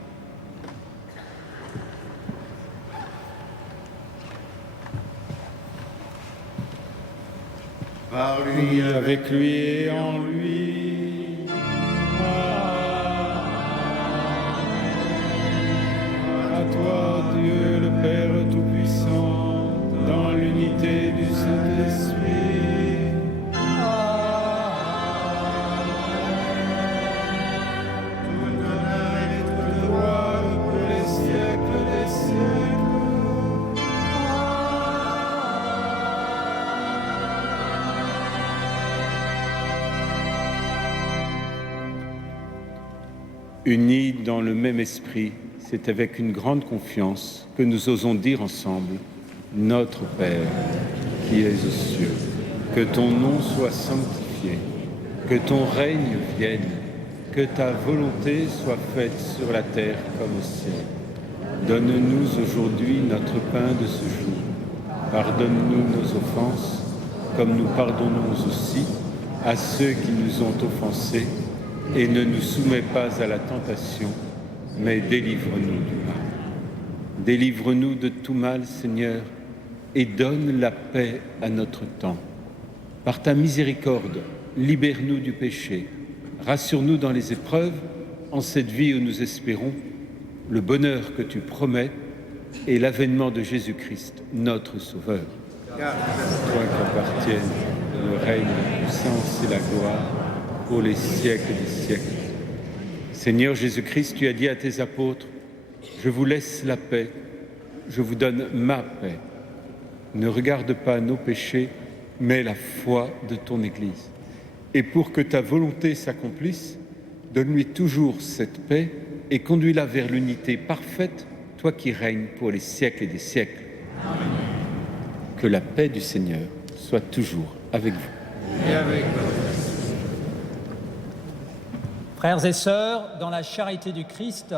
Par lui, avec lui et en lui. À toi, Dieu le Père Tout-Puissant, dans l'unité du Saint-Esprit. Tout honneur et toute gloire pour les siècles des siècles. Unis dans le même esprit, c'est avec une grande confiance que nous osons dire ensemble « Notre Père, qui es aux cieux, que ton nom soit sanctifié, que ton règne vienne, que ta volonté soit faite sur la terre comme au ciel. Donne-nous aujourd'hui notre pain de ce jour. Pardonne-nous nos offenses, comme nous pardonnons aussi à ceux qui nous ont offensés, et ne nous soumets pas à la tentation, mais délivre-nous du mal. Délivre-nous de tout mal, Seigneur, et donne la paix à notre temps. Par ta miséricorde, libère-nous du péché, rassure-nous dans les épreuves, en cette vie où nous espérons le bonheur que tu promets et l'avènement de Jésus-Christ, notre Sauveur. Toi qu'appartiennent le règne, la puissance et la gloire, pour les siècles des siècles. Seigneur Jésus-Christ, tu as dit à tes apôtres, « Je vous laisse la paix, je vous donne ma paix. Ne regarde pas nos péchés, mais la foi de ton Église. Et pour que ta volonté s'accomplisse, donne-lui toujours cette paix et conduis-la vers l'unité parfaite, toi qui règnes pour les siècles et des siècles. Amen. Que la paix du Seigneur soit toujours avec vous. Et avec vous. Frères et sœurs, dans la charité du Christ,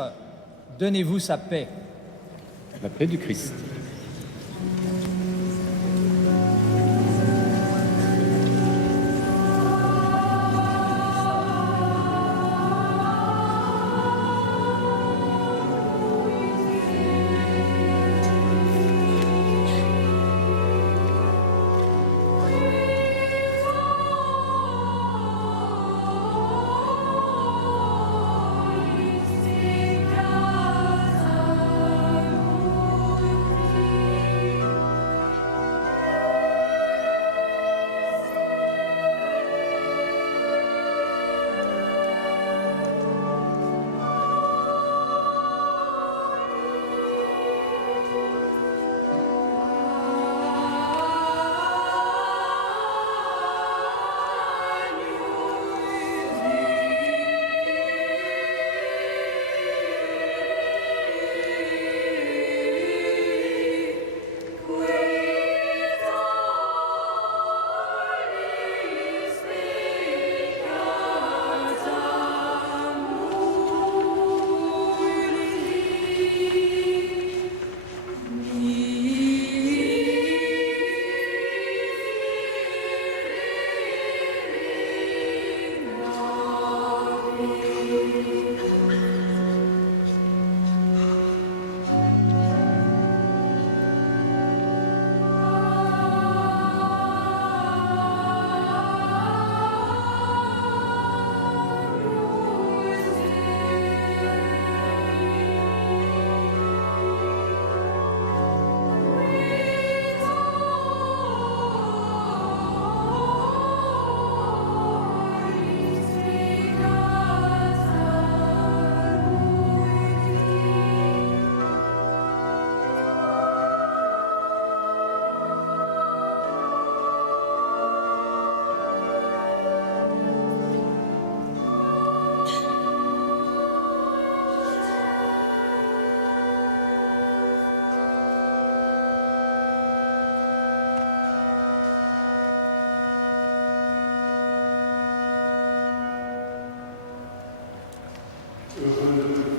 donnez-vous sa paix. La paix du Christ.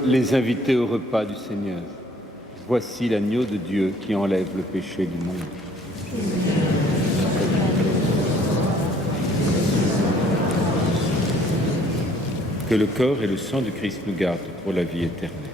les invités au repas du Seigneur. Voici l'agneau de Dieu qui enlève le péché du monde. Que le corps et le sang du Christ nous gardent pour la vie éternelle.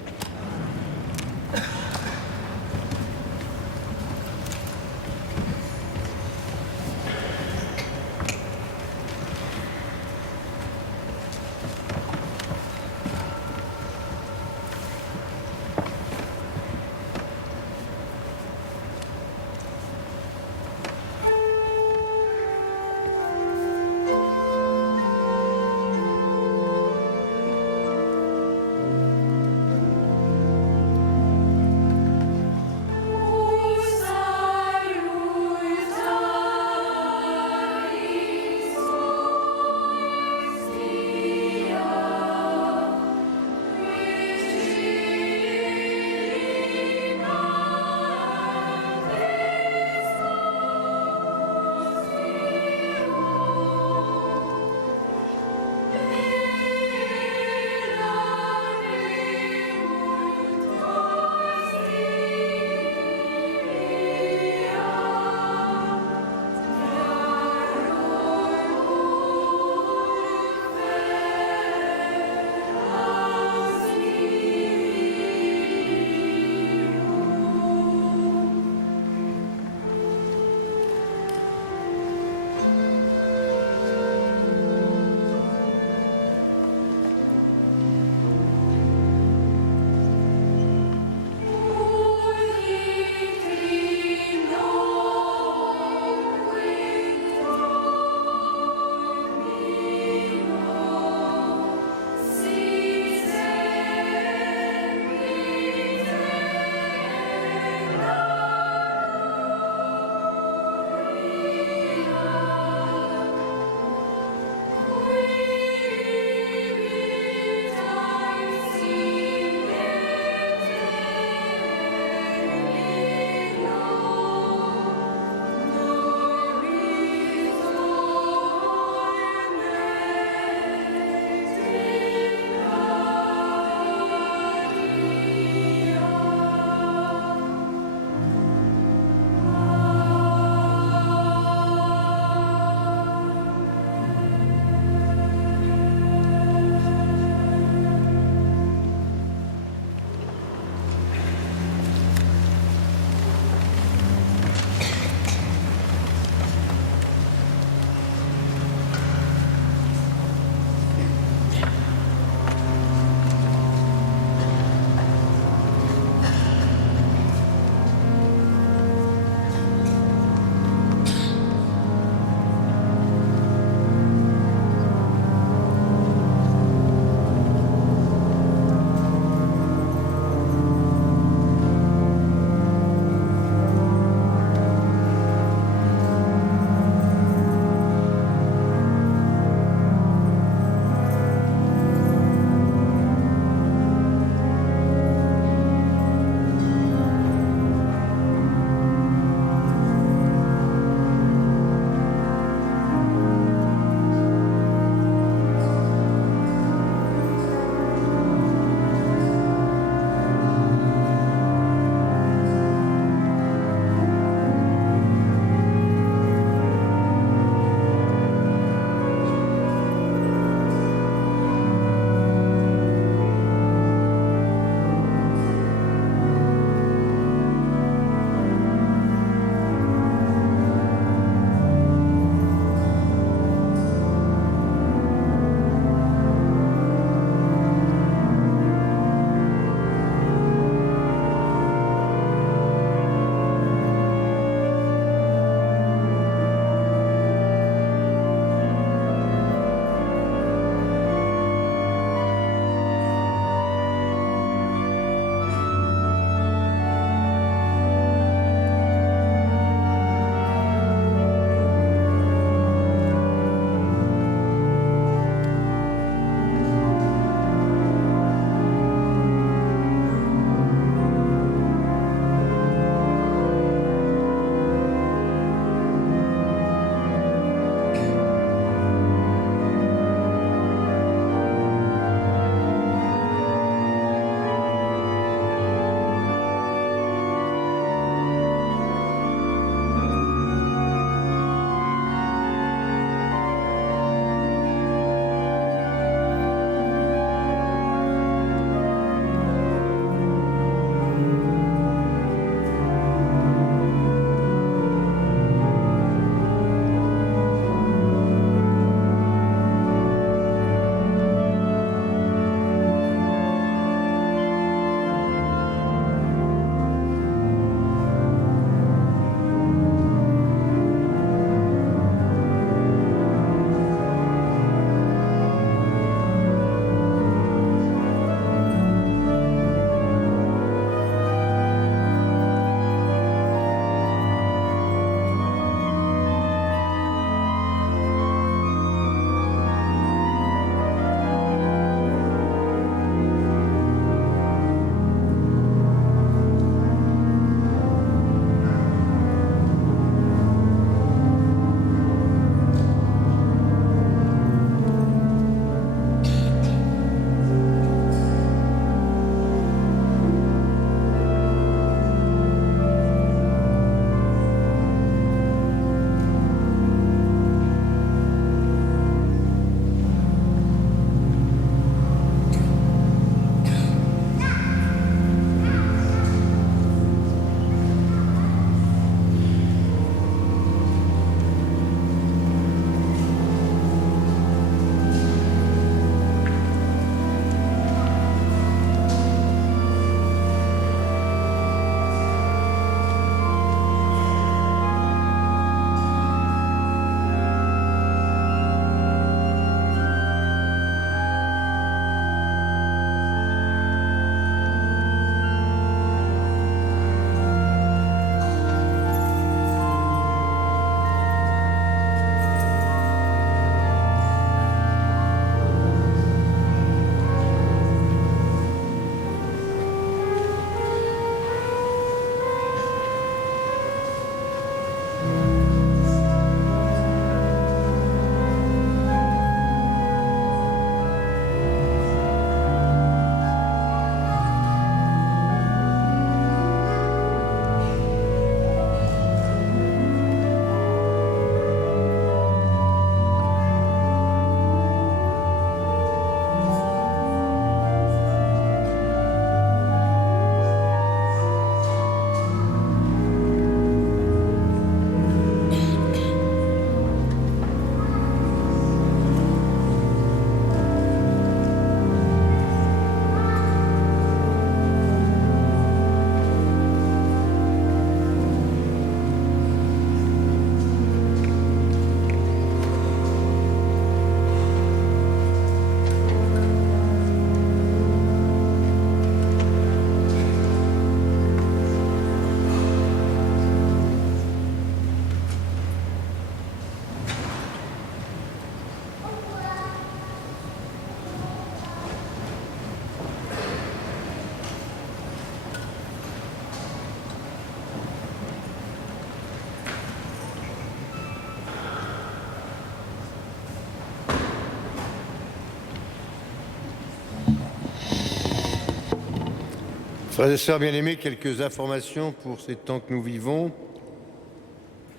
Frères et sœurs bien-aimés, quelques informations pour ces temps que nous vivons.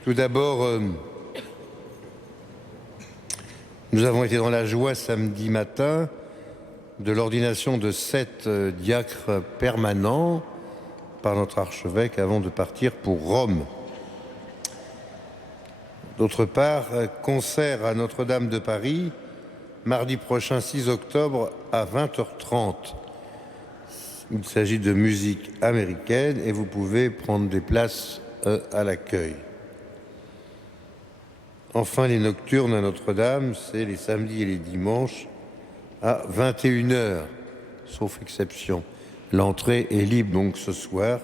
Tout d'abord, nous avons été dans la joie samedi matin de l'ordination de 7 diacres permanents par notre archevêque avant de partir pour Rome. D'autre part, concert à Notre-Dame de Paris, mardi prochain 6 octobre à 20h30. Il s'agit de musique américaine et vous pouvez prendre des places à l'accueil. Enfin, les nocturnes à Notre-Dame, c'est les samedis et les dimanches à 21h, sauf exception. L'entrée est libre donc ce soir.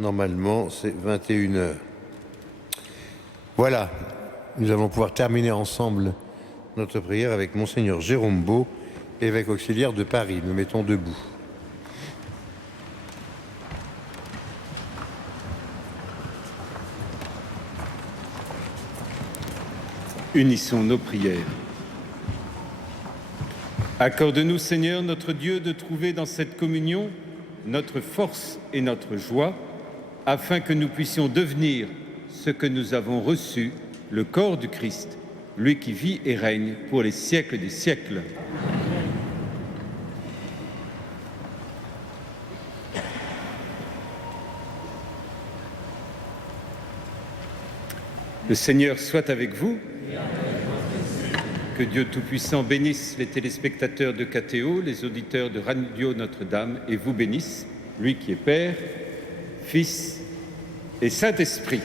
Normalement, c'est 21h. Voilà, nous allons pouvoir terminer ensemble notre prière avec Monseigneur Jérôme Beau, évêque auxiliaire de Paris. Nous mettons debout. Unissons nos prières. Accorde-nous, Seigneur, notre Dieu, de trouver dans cette communion notre force et notre joie, afin que nous puissions devenir ce que nous avons reçu, le corps du Christ, lui qui vit et règne pour les siècles des siècles. Le Seigneur soit avec vous. Que Dieu Tout-Puissant bénisse les téléspectateurs de KTO, les auditeurs de Radio Notre-Dame et vous bénisse, lui qui est Père, Fils et Saint-Esprit.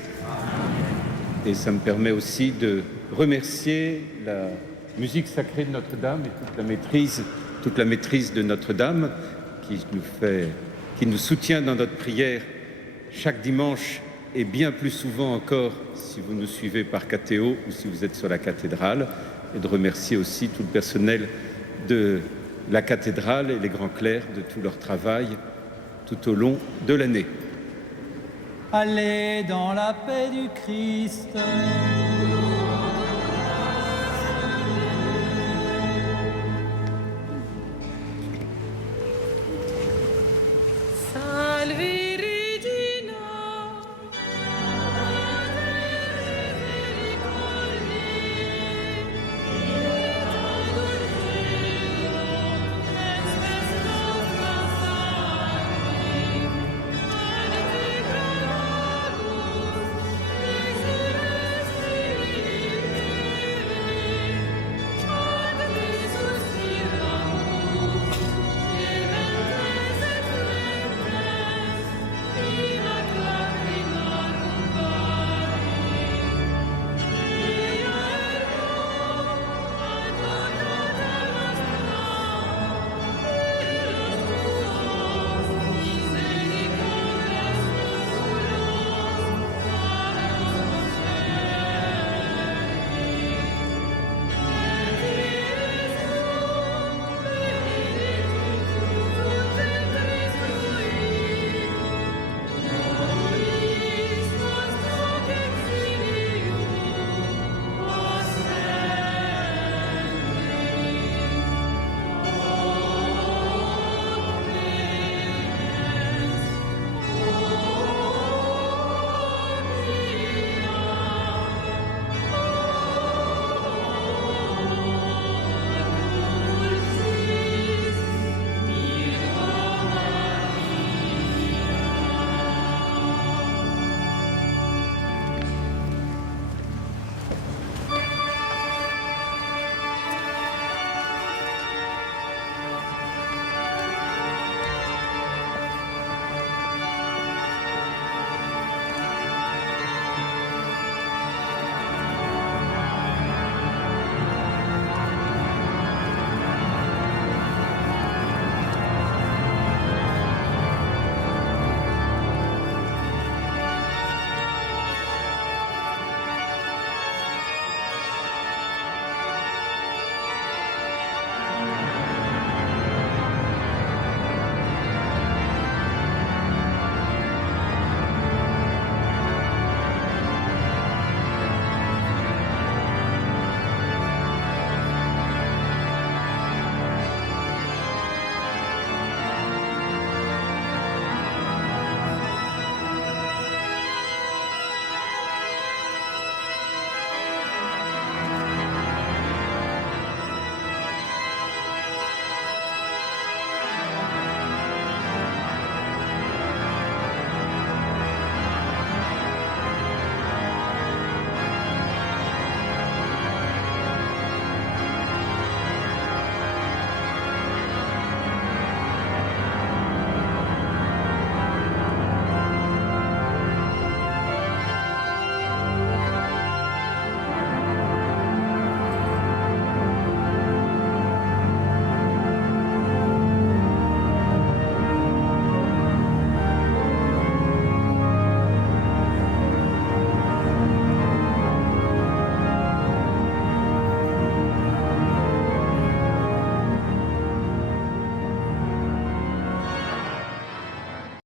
Et ça me permet aussi de remercier la musique sacrée de Notre-Dame et toute la maîtrise de Notre-Dame qui nous soutient dans notre prière chaque dimanche et bien plus souvent encore si vous nous suivez par KTO ou si vous êtes sur la cathédrale, et de remercier aussi tout le personnel de la cathédrale et les grands clercs de tout leur travail tout au long de l'année. Allez dans la paix du Christ.